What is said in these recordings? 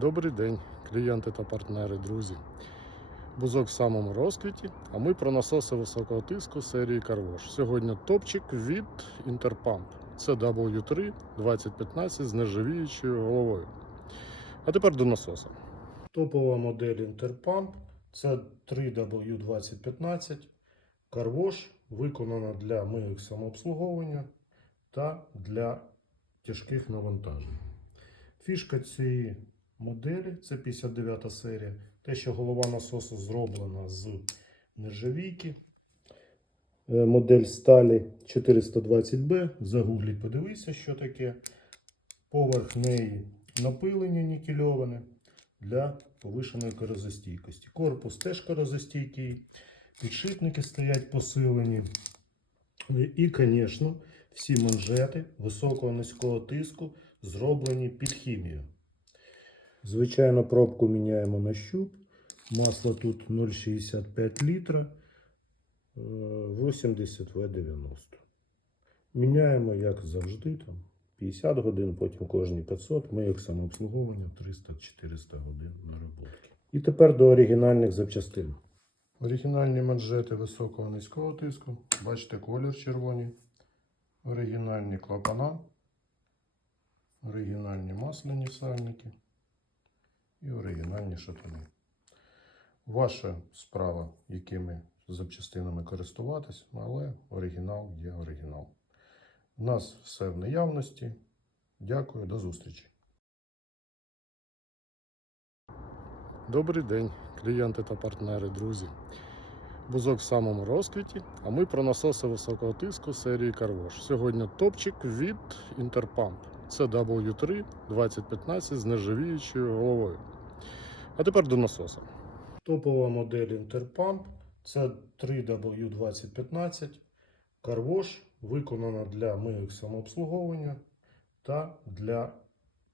Добрий день, клієнти та партнери, друзі. Бузок в самому розквіті, а ми про насоси високого тиску серії Carwash. Сьогодні топчик від Interpump. Це W3 2015 з нержавіючою головою. А тепер до насоса. Топова модель Interpump це 3W2015 Carwash, виконана для мийок самообслуговування та для тяжких навантажень. Фішка цієї моделі це 59 серія. Те, що голова насосу зроблена з нержавійки. Е, Модель сталі 420B. Загугліть, подивися, що таке. Поверх неї напилення нікельоване для повишеної корозостійкості. Корпус теж корозостійкий. Підшипники стоять посилені. І, звісно, всі манжети високого низького тиску зроблені під хімію. Звичайно, пробку міняємо на щуп. Масло тут 0,65 літра, е, 80 В90. Міняємо, як завжди, там 50 годин, потім кожні 500. Ми як самообслуговування 300-400 годин нароботки. І тепер до оригінальних запчастин. Оригінальні манжети високого низького тиску. Бачите, колір червоний. Оригінальні клапана. Оригінальні масляні сальники і оригінальні шатуни. Ваша справа, якими запчастинами користуватись, але оригінал є оригінал. У нас все в наявності. Дякую, до зустрічі. Добрий день, клієнти та партнери, друзі. Бузок в самому розквіті, а ми про насоси високого тиску серії Carwash. Сьогодні топчик від Interpump. Це W3 2015 з нержавіючою головою. А тепер до насоса. Топова модель Interpump це 3W2015 Carwash, виконана для мийок самообслуговування та для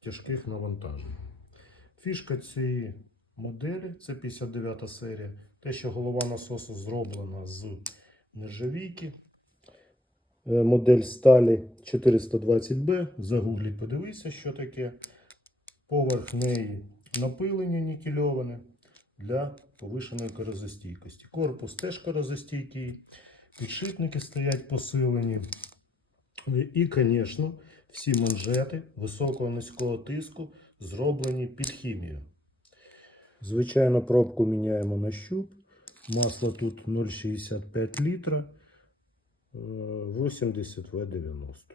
тяжких навантажень. Фішка цієї моделі це 59 серія. Те, що голова насосу зроблена з нержавійки. Е, Модель сталі 420B. Загугліть, подивися, що таке. Поверх неї напилення нікельоване для повишеної корозостійкості. Корпус теж корозостійкий. Підшипники стоять посилені. І, звісно, всі манжети високого низького тиску зроблені під хімію. Звичайно, пробку міняємо на щуп. Масло тут 0,65 літра, е, 80 В90.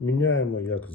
Міняємо як